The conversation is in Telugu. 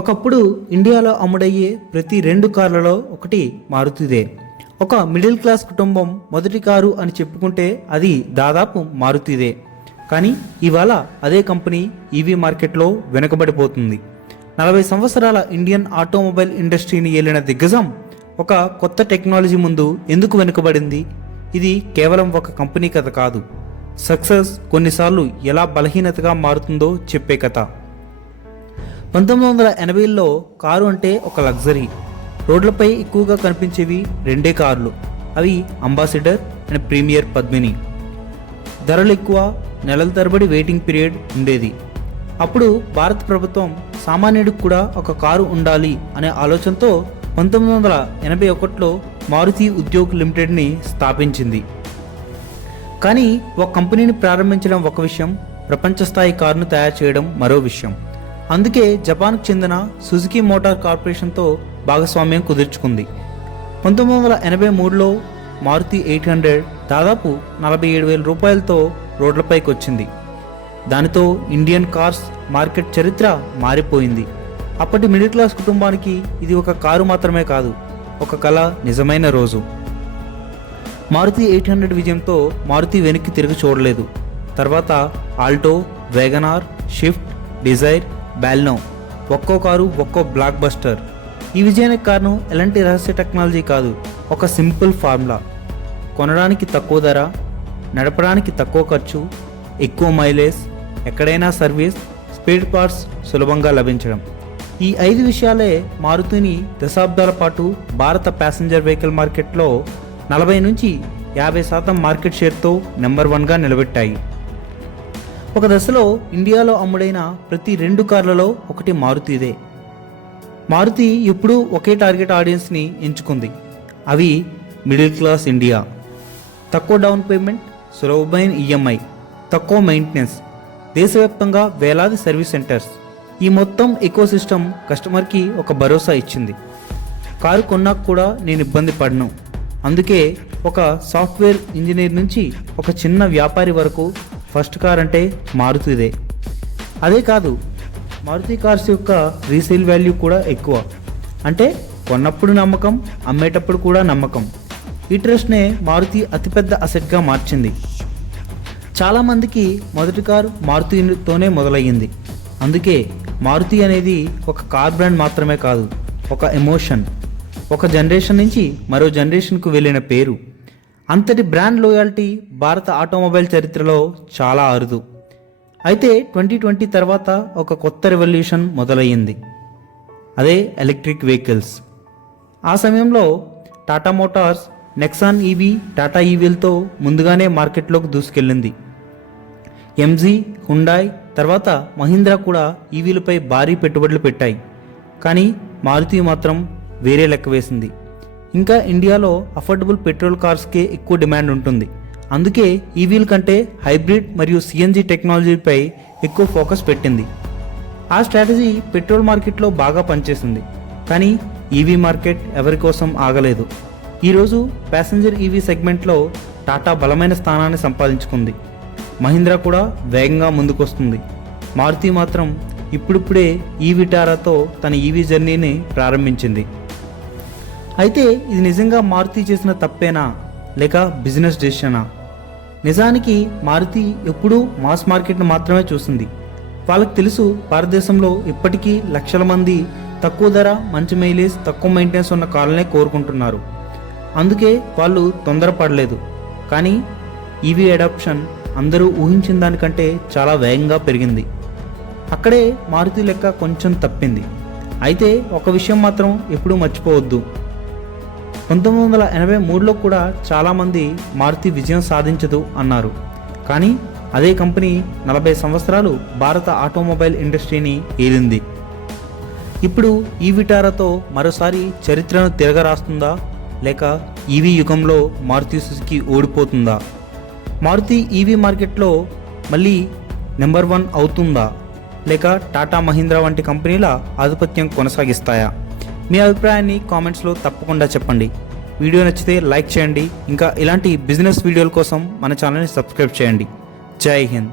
ఒకప్పుడు ఇండియాలో అమ్ముడయ్యే ప్రతి 2 కార్లలో ఒకటి మారుతిదే. ఒక మిడిల్ క్లాస్ కుటుంబం మొదటి కారు అని చెప్పుకుంటే అది దాదాపు మారుతిదే. కానీ ఇవాళ అదే కంపెనీ ఈవీ మార్కెట్లో వెనుకబడిపోతుంది. 40 సంవత్సరాల ఇండియన్ ఆటోమొబైల్ ఇండస్ట్రీని ఏలిన దిగ్గజం ఒక కొత్త టెక్నాలజీ ముందు ఎందుకు వెనుకబడింది? ఇది కేవలం ఒక కంపెనీ కథ కాదు, సక్సెస్ కొన్నిసార్లు ఎలా బలహీనతగా మారుతుందో చెప్పే కథ. 1980ల్లో కారు అంటే ఒక లగ్జరీ. రోడ్లపై ఎక్కువగా కనిపించేవి 2 కార్లు. అవి అంబాసిడర్ అండ్ ప్రీమియర్ పద్మిని. ధరలు ఎక్కువ, నెలల తరబడి వెయిటింగ్ పీరియడ్ ఉండేది. అప్పుడు భారత ప్రభుత్వం సామాన్యుడికి కూడా ఒక కారు ఉండాలి అనే ఆలోచనతో 1981లో మారుతి ఉద్యోగ్ లిమిటెడ్ని స్థాపించింది. కానీ ఒక కంపెనీని ప్రారంభించడం ఒక విషయం, ప్రపంచ స్థాయి కారును తయారు చేయడం మరో విషయం. అందుకే జపాన్కు చెందిన సుజుకి మోటార్ కార్పొరేషన్తో భాగస్వామ్యం కుదుర్చుకుంది. 1983లో మారుతి 800 దాదాపు 47,000 రూపాయలతో రోడ్లపైకి వచ్చింది. దానితో ఇండియన్ కార్స్ మార్కెట్ చరిత్ర మారిపోయింది. అప్పటి మిడిల్ క్లాస్ కుటుంబానికి ఇది ఒక కారు మాత్రమే కాదు, ఒక కళ నిజమైన రోజు. మారుతి 800 విజయంతో మారుతి వెనక్కి తిరిగి చూడలేదు. తర్వాత ఆల్టో, వేగనార్, షిఫ్ట్, డిజైర్, బాల్నో, ఒక్కో కారు ఒక్కో బ్లాక్ బస్టర్. ఈ విజయానికి కారణం ఎలాంటి రహస్య టెక్నాలజీ కాదు, ఒక సింపుల్ ఫార్ములా. కొనడానికి తక్కువ ధర, నడపడానికి తక్కువ ఖర్చు, ఎక్కువ మైలేజ్, ఎక్కడైనా సర్వీస్, స్పేర్ పార్ట్స్ సులభంగా లభించడం. ఈ 5 విషయాలే మారుతిని దశాబ్దాల పాటు భారత ప్యాసింజర్ వెహికల్ మార్కెట్లో 40 నుంచి 50% మార్కెట్ షేర్తో నెంబర్ 1గా నిలబెట్టాయి. ఒక దశలో ఇండియాలో అమ్ముడైన ప్రతి 2 కార్లలో ఒకటి మారుతిదే. మారుతి ఎప్పుడూ ఒకే టార్గెట్ ఆడియన్స్ని ఎంచుకుంది. అవి మిడిల్ క్లాస్ ఇండియా. తక్కువ డౌన్ పేమెంట్, సులభమైన ఈఎంఐ, తక్కువ మెయింటెనెన్స్, దేశవ్యాప్తంగా వేలాది సర్వీస్ సెంటర్స్. ఈ మొత్తం ఎకోసిస్టమ్ కస్టమర్కి ఒక భరోసా ఇచ్చింది. కారు కొన్నాక కూడా నేను ఇబ్బంది పడను. అందుకే ఒక సాఫ్ట్వేర్ ఇంజనీర్ నుంచి ఒక చిన్న వ్యాపారి వరకు ఫస్ట్ కార్ అంటే మారుతిదే. అదే కాదు, మారుతి కార్స్ యొక్క రీసేల్ వాల్యూ కూడా ఎక్కువ. అంటే కొన్నప్పుడు నమ్మకం, అమ్మేటప్పుడు కూడా నమ్మకం. ఈ ట్రస్ట్నే మారుతి అతిపెద్ద అసెట్గా మార్చింది. చాలామందికి మొదటి కారు మారుతితోనే మొదలయ్యింది. అందుకే మారుతి అనేది ఒక కార్ బ్రాండ్ మాత్రమే కాదు, ఒక ఎమోషన్. ఒక జనరేషన్ నుంచి మరో జనరేషన్కు వెళ్ళిన పేరు. అంతటి బ్రాండ్ లాయల్టీ భారత ఆటోమొబైల్ చరిత్రలో చాలా అరుదు. అయితే 2020 తర్వాత ఒక కొత్త రెవల్యూషన్ మొదలయ్యింది. అదే ఎలక్ట్రిక్ వెహికల్స్. ఆ సమయంలో Tata Motors Nexon EV, Tata ఈవీలతో ముందుగానే మార్కెట్లోకి దూసుకెళ్ళింది. ఎంజీ, హుండాయ్, తర్వాత మహీంద్రా కూడా ఈవీలపై భారీ పెట్టుబడులు పెట్టాయి. కానీ మారుతి మాత్రం వేరే లెక్క వేసింది. ఇంకా ఇండియాలో అఫోర్డబుల్ పెట్రోల్ కార్స్కే ఎక్కువ డిమాండ్ ఉంటుంది. అందుకే ఈవీల కంటే హైబ్రిడ్ మరియు సిఎన్జి టెక్నాలజీపై ఎక్కువ ఫోకస్ పెట్టింది. ఆ స్ట్రాటజీ పెట్రోల్ మార్కెట్లో బాగా పనిచేసింది. కానీ ఈవీ మార్కెట్ ఎవరి కోసం ఆగలేదు. ఈరోజు ప్యాసింజర్ ఈవీ సెగ్మెంట్లో టాటా బలమైన స్థానాన్ని సంపాదించుకుంది. మహీంద్రా కూడా వేగంగా ముందుకొస్తుంది. మారుతి మాత్రం ఇప్పుడిప్పుడే ఈ విటారాతో తన ఈవీ జర్నీని ప్రారంభించింది. అయితే ఇది నిజంగా మారుతి చేసిన తప్పేనా, లేక బిజినెస్ డెసిషనా? నిజానికి మారుతి ఎప్పుడూ మాస్ మార్కెట్ను మాత్రమే చూసింది. వాళ్ళకి తెలుసు, భారతదేశంలో ఇప్పటికీ లక్షల మంది తక్కువ ధర, మంచి మైలేజ్, తక్కువ మెయింటెనెన్స్ ఉన్న కార్లనే కోరుకుంటున్నారు. అందుకే వాళ్ళు తొందరపడలేదు. కానీ ఈవీ అడాప్షన్ అందరూ ఊహించిన దానికంటే చాలా వేగంగా పెరిగింది. అక్కడే మారుతి లెక్క కొంచెం తప్పింది. అయితే ఒక విషయం మాత్రం ఎప్పుడూ మర్చిపోవద్దు. 1983లో కూడా చాలామంది మారుతి విజయం సాధించదు అన్నారు. కానీ అదే కంపెనీ 40 సంవత్సరాలు భారత ఆటోమొబైల్ ఇండస్ట్రీని ఏలింది. ఇప్పుడు ఈ విటారాతో మరోసారి చరిత్రను తిరగరాస్తుందా, లేక ఈవీ యుగంలో మారుతి సుజుకి ఓడిపోతుందా? మారుతి ఈవీ మార్కెట్లో మళ్ళీ నెంబర్ 1 అవుతుందా, లేక టాటా, మహీంద్రా వంటి కంపెనీల ఆధిపత్యం కొనసాగిస్తాయా? మీ అభిప్రాయాన్ని కామెంట్స్లో తప్పకుండా చెప్పండి. వీడియో నచ్చితే లైక్ చేయండి. ఇంకా ఇలాంటి బిజినెస్ వీడియోల కోసం మన ఛానల్ని సబ్స్క్రైబ్ చేయండి. జై హింద్.